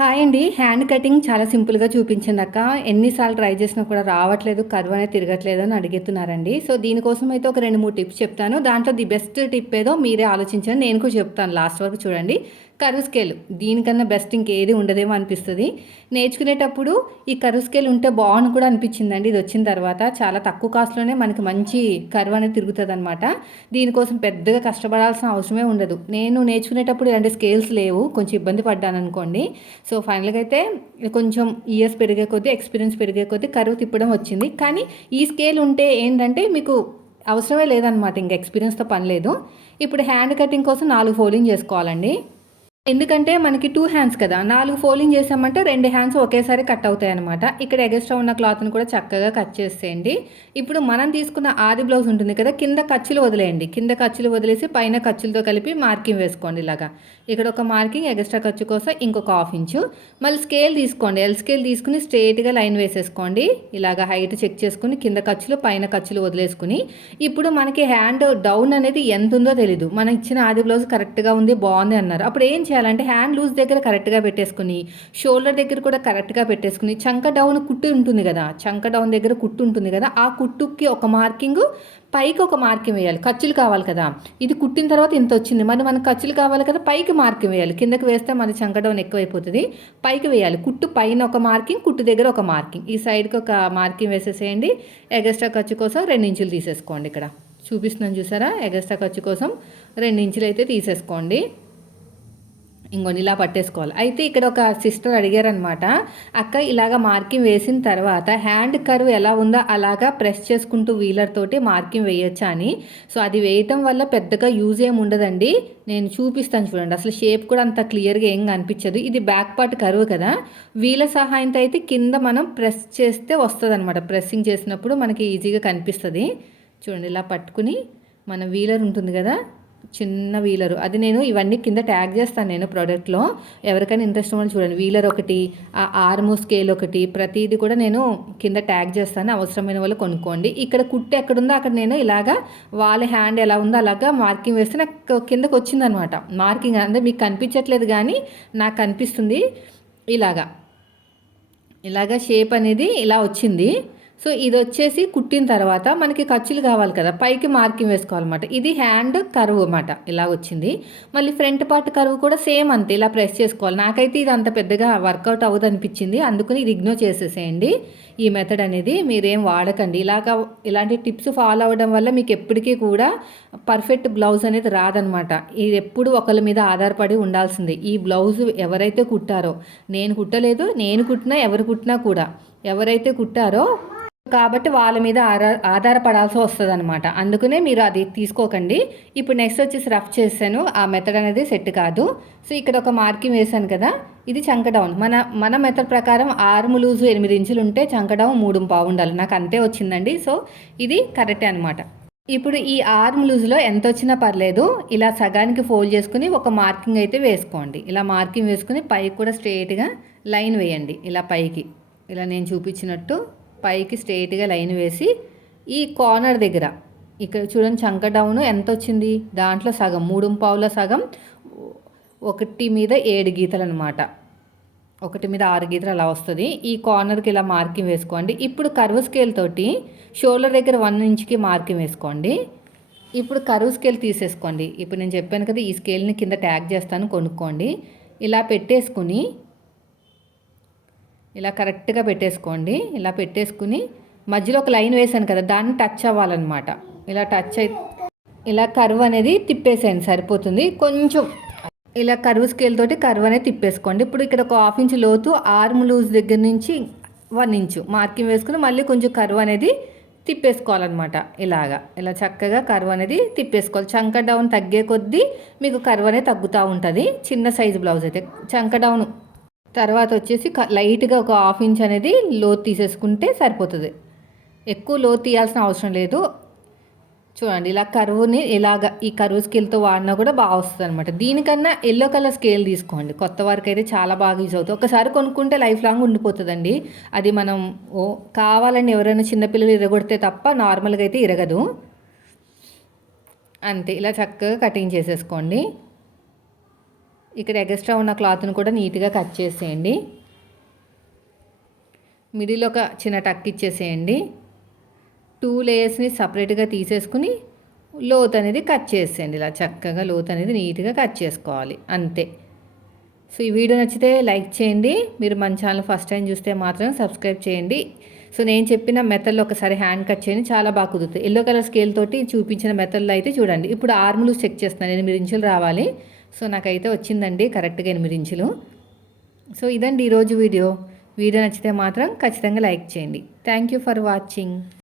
Hi అండి. Hand cutting చాలా సింపుల్‌గా చూపించండక్క. ఎన్నిసార్లు ట్రై చేసినా కూడా రావట్లేదు, కర్వ్ అనేది తిరగట్లేదు అని అడుగుతున్నారండి. సో, దీనికోసం అయితే ఒక 2, 3 టిప్స్ చెప్తాను. దాంట్లో ది బెస్ట్ టిప్ ఏదో మీరే ఆలోచించండి. నేను కూడా చెప్తాను లాస్ట్ వరకు చూడండి. కర్వ్ స్కేల్ దీనికన్నా బెస్ట్ ఇంకేది ఉండదేమో అనిపిస్తది. నేర్చుకునేటప్పుడు ఈ కర్వ్ స్కేల్ ఉంటే బావుండు కూడా అనిపించిందండి. ఇది వచ్చిన తర్వాత చాలా తక్కువ కాస్ట్‌లోనే మనకి మంచి కర్వ్ అనేది తిరుగుతదనమాట. దీనికోసం పెద్దగా కష్టపడాల్సిన అవసరమే ఉండదు. నేను నేర్చుకునేటప్పుడు ఇలాంటి స్కేల్స్ లేవు. కొంచెం ఇబ్బంది పడ్డాననుకోండి. సో, ఫైనల్‌గా అయితే కొంచెం ఇయర్స్ పెరిగే కొద్దీ, ఎక్స్‌పీరియన్స్ పెరిగే కొద్దీ కర్వ్ తిప్పడం వచ్చింది. కానీ ఈ స్కేల్ ఉంటే ఏంటంటే మీకు అవసరమే లేదనమాట. ఇంక ఎక్స్‌పీరియన్స్‌తో పని లేదు. ఇప్పుడు హ్యాండ్ కటింగ్ కోసం 4 ఫోల్డింగ్ చేసుకోవాలండి. ఎందుకంటే మనకి 2 హ్యాండ్స్ కదా! 4 ఫోల్డింగ్ చేసామంటే 2 హ్యాండ్స్ ఒకేసారి కట్ అవుతాయనమాట. ఇక్కడ ఎగస్ట్రా ఉన్న క్లాత్‌ని కూడా చక్కగా కట్ చేసేయండి. ఇప్పుడు మనం తీసుకున్న ఆది బ్లౌజ్ ఉంటుంది కదా! కింద ఖర్చులు వదిలేయండి. కింద ఖర్చులు వదిలేసి పైన ఖర్చులతో కలిపి మార్కింగ్ వేసుకోండి ఇలాగా. ఇక్కడ ఒక మార్కింగ్ ఎగస్ట్రా ఖర్చు కోసం ఇంకొక హాఫ్ ఇంచు. మళ్ళీ స్కేల్ తీసుకోండి. ఎల్ స్కేల్ తీసుకుని స్ట్రెయిట్‌గా లైన్ వేసేసుకోండి. ఇలాగ హైట్ చెక్ చేసుకొని కింద ఖర్చులు, పైన ఖర్చులు వదిలేసుకుని ఇప్పుడు మనకి హ్యాండ్ డౌన్ అనేది ఎంత ఉందో తెలీదు. మనం ఇచ్చిన ఆది బ్లౌజ్ కరెక్ట్‌గా ఉంది, బావుంది అన్నారు. అప్పుడు ఏం చేయాలంటే హ్యాండ్ లూజ్ దగ్గర కరెక్ట్‌గా పెట్టేసుకొని, షోల్డర్ దగ్గర కూడా కరెక్ట్‌గా పెట్టేసుకొని, చంక డౌన్ కుట్టు ఉంటుంది కదా! చంక డౌన్ దగ్గర కుట్టు ఉంటుంది కదా! ఆ కుట్టుకి ఒక మార్కింగు, పైకి ఒక మార్కింగ్ వేయాలి. ఖర్చులు కావాలి కదా! ఇది కుట్టిన తర్వాత ఇంతొచ్చింది. మరి మనకు ఖర్చులు కావాలి కదా! పైకి మార్కింగ్ వేయాలి. కిందకి వేస్తే మన చంక డౌన్ ఎక్కువైపోతది. పైకి వేయాలి. కుట్టు పైన ఒక మార్కింగ్, కుట్టు దగ్గర ఒక మార్కింగ్. ఈ సైడ్‌కి ఒక మార్కింగ్ వేసేసేయండి. ఎగస్ట్రా ఖర్చు కోసం 2 ఇంచులు తీసేసుకోండి ఇక్కడ. చూపిస్తున్నాను చూసారా? ఎగస్ట్రా ఖర్చు కోసం 2 ఇంచులైతే తీసేసుకోండి. ఇంగోండి ఇలా పట్టేసుకోవాలి. అయితే ఇక్కడ ఒక సిస్టర్ అడిగారనమాట. అక్క ఇలాగ మార్కింగ్ వేసిన తర్వాత హ్యాండ్ కర్వ్ ఎలా ఉందో అలాగా ప్రెస్ చేసుకుంటూ వీలర్ తోటి మార్కింగ్ వేయొచ్చా అని. సో, అది వేయటం వల్ల పెద్దగా యూజ్ ఏమి ఉండదండి. నేను చూపిస్తాను చూడండి. అసలు షేప్ కూడా అంత క్లియర్‌గా ఏం కనిపించదు. ఇది బ్యాక్ పార్ట్ కర్వ్ కదా! వీలర్ సహాయంతో అయితే కింద మనం ప్రెస్ చేస్తే వస్తదనమాట. ప్రెస్సింగ్ చేసినప్పుడు మనకి ఈజీగా కనిపిస్తది. చూడండి ఇలా పట్టుకుని మన వీలర్ ఉంటుంది కదా! చిన్న వీలరు అది నేను ఇవన్నీ కింద ట్యాగ్ చేస్తాను నేను ప్రోడక్ట్లో. ఎవరికైనా ఇంట్రెస్ట్ ఉన్న చూడండి. వీలర్ ఒకటి, ఆ ఆర్మ్ స్కేల్ ఒకటి, ప్రతిదీ కూడా నేను కింద ట్యాగ్ చేస్తాను. అవసరమైన వాళ్ళు కొనుక్కోండి. ఇక్కడ కుట్టు ఎక్కడుందో అక్కడ నేను ఇలాగా వాళ్ళ హ్యాండ్ ఎలా ఉందో అలాగా మార్కింగ్ వేస్తే నాకు కిందకు వచ్చిందనమాట. మార్కింగ్ అంటే మీకు కనిపించట్లేదు కానీ నాకు కనిపిస్తుంది. ఇలాగా ఇలాగా షేప్ అనేది ఇలా వచ్చింది. సో, ఇదొచ్చేసి కుట్టిన తర్వాత మనకి ఖర్చులు కావాలి కదా! పైకి మార్కింగ్ వేసుకోవాలన్నమాట. ఇది హ్యాండ్ కర్వ్ అన్నమాట. ఇలా వచ్చింది. మళ్ళీ ఫ్రంట్ పార్ట్ కర్వ్ కూడా సేమ్ అంతే. ఇలా ప్రెస్ చేసుకోవాలి. నాకైతే ఇది అంత పెద్దగా వర్కౌట్ అవ్వదనిపించింది. అందుకని ఇది ఇగ్నోర్ చేసేసేయండి. ఈ మెథడ్ అనేది మీరేం వాడకండి. ఇలాంటి టిప్స్ ఫాలో అవ్వడం వల్ల మీకు ఎప్పటికీ కూడా పర్ఫెక్ట్ బ్లౌజ్ అనేది రాదనమాట. ఇది ఎప్పుడు ఒకళ్ళ మీద ఆధారపడి ఉండాల్సిందే. ఈ బ్లౌజ్ ఎవరైతే కుట్టారో, నేను కుట్టలేదు, నేను కుట్టినా ఎవరు కుట్టినా కూడా ఎవరైతే కుట్టారో కాబట్టి వాళ్ళ మీద ఆధారపడాల్సి వస్తుందనమాట. అందుకనే మీరు అది తీసుకోకండి. ఇప్పుడు నెక్స్ట్ వచ్చేసి రఫ్ చేశాను. ఆ మెథడ్ అనేది సెట్ కాదు. సో, ఇక్కడ ఒక మార్కింగ్ వేశాను కదా! ఇది చంక డౌన్. మన మెథడ్ ప్రకారం ఆర్మ్ లూజు 8 ఇంచులు ఉంటే చంక డౌన్ 3.5 ఉండాలి. నాకు అంతే వచ్చిందండి. సో, ఇది కరెక్టే అనమాట. ఇప్పుడు ఈ ఆర్మ్ లూజ్‌లో ఎంత వచ్చినా పర్లేదు. ఇలా సగానికి ఫోల్డ్ చేసుకుని ఒక మార్కింగ్ అయితే వేసుకోండి. ఇలా మార్కింగ్ వేసుకుని పైకి కూడా స్ట్రెయిట్‌గా లైన్ వేయండి. ఇలా పైకి. ఇలా నేను చూపించినట్టు పైకి స్ట్రెయిట్‌గా లైన్ వేసి ఈ కార్నర్ దగ్గర ఇక్కడ చూడండి చంక డౌన్ ఎంత వచ్చింది? దాంట్లో సగం 3.5లో సగం 1 మీద 7 గీతలు అనమాట. 1 మీద 6 గీతలు అలా వస్తుంది. ఈ కార్నర్కి ఇలా మార్కింగ్ వేసుకోండి. ఇప్పుడు కర్వ్ స్కేల్ తోటి షోల్డర్ దగ్గర 1 ఇంచ్కి మార్కింగ్ వేసుకోండి. ఇప్పుడు కర్వ్ స్కేల్ తీసేసుకోండి. ఇప్పుడు నేను చెప్పాను కదా! ఈ స్కేల్ని కింద ట్యాగ్ చేస్తాను కొనుక్కోండి. ఇలా పెట్టేసుకుని ఇలా కరెక్ట్‌గా పెట్టేసుకోండి. ఇలా పెట్టేసుకుని మధ్యలో ఒక లైన్ వేసాను కదా! దాన్ని టచ్ అవ్వాలన్నమాట. ఇలా టచ్ ఇలా కర్వ్ అనేది తిప్పేసేయండి సరిపోతుంది. కొంచెం ఇలా కర్వ్ స్కేల్ తోటి కర్వ్ అనేది తిప్పేసుకోండి. ఇప్పుడు ఇక్కడ ఒక హాఫ్ ఇంచ్ లోతు ఆర్మ్ లూజ్ దగ్గర నుంచి 1 ఇంచు మార్కింగ్ వేసుకుని మళ్ళీ కొంచెం కర్వ్ అనేది తిప్పేసుకోవాలన్నమాట. ఇలా చక్కగా కర్వ్ అనేది తిప్పేసుకోవాలి. చంక డౌన్ తగ్గే కొద్దీ మీకు కర్వ్ అనేది తగ్గుతూ ఉంటుంది. చిన్న సైజు బ్లౌజ్ అయితే చంక డౌన్ తర్వాత వచ్చేసి లైట్‌గా ఒక హాఫ్ ఇంచ్ అనేది లోతు తీసేసుకుంటే సరిపోతుంది. ఎక్కువ లోతు తీయాల్సిన అవసరం లేదు. చూడండి ఇలా కర్వ్‌ని ఈ కర్వ్ స్కేల్‌తో వాడినా కూడా బాగా వస్తుందనమాట. దీనికన్నా యెల్లో కలర్ స్కేల్ తీసుకోండి. కొత్త వారికైతే చాలా బాగా యూజ్ అవుతుంది. ఒకసారి కొనుక్కుంటే లైఫ్ లాంగ్ ఉండిపోతుందండి. అది మనం కావాలని ఎవరైనా చిన్నపిల్లలు ఇరగొడితే తప్ప నార్మల్‌గా అయితే ఇరగదు. అంతే ఇలా చక్కగా కటింగ్ చేసేసుకోండి. ఇక్కడ ఎగస్ట్రా ఉన్న క్లాత్ని కూడా నీట్గా కట్ చేసేయండి. మిడిల్ ఒక చిన్న టక్ ఇచ్చేసేయండి. 2 లేయర్స్ని సపరేట్గా తీసేసుకుని లోత్ అనేది కట్ చేసేయండి. ఇలా చక్కగా లోత్ అనేది నీట్గా కట్ చేసుకోవాలి, అంతే. సో ఈ వీడియో నచ్చితే లైక్ చేయండి. మీరు మన ఛానల్ ఫస్ట్ టైం చూస్తే మాత్రం సబ్స్క్రైబ్ చేయండి. సో నేను చెప్పిన మెథడ్లో ఒకసారి హ్యాండ్ కట్ చేయండి, చాలా బాగా కుదురుతుంది. ఎల్లో కలర్ స్కేల్ తోటి చూపించిన మెథడ్లో అయితే చూడండి. ఇప్పుడు ఆర్ములు చెక్ చేస్తున్నాను, 8 ఇంచులు రావాలి. సో నాకైతే వచ్చిందండి కరెక్ట్గా 8 ఇంచులు. సో ఇదండి ఈరోజు వీడియో నచ్చితే మాత్రం ఖచ్చితంగా లైక్ చేయండి. Thank you for watching.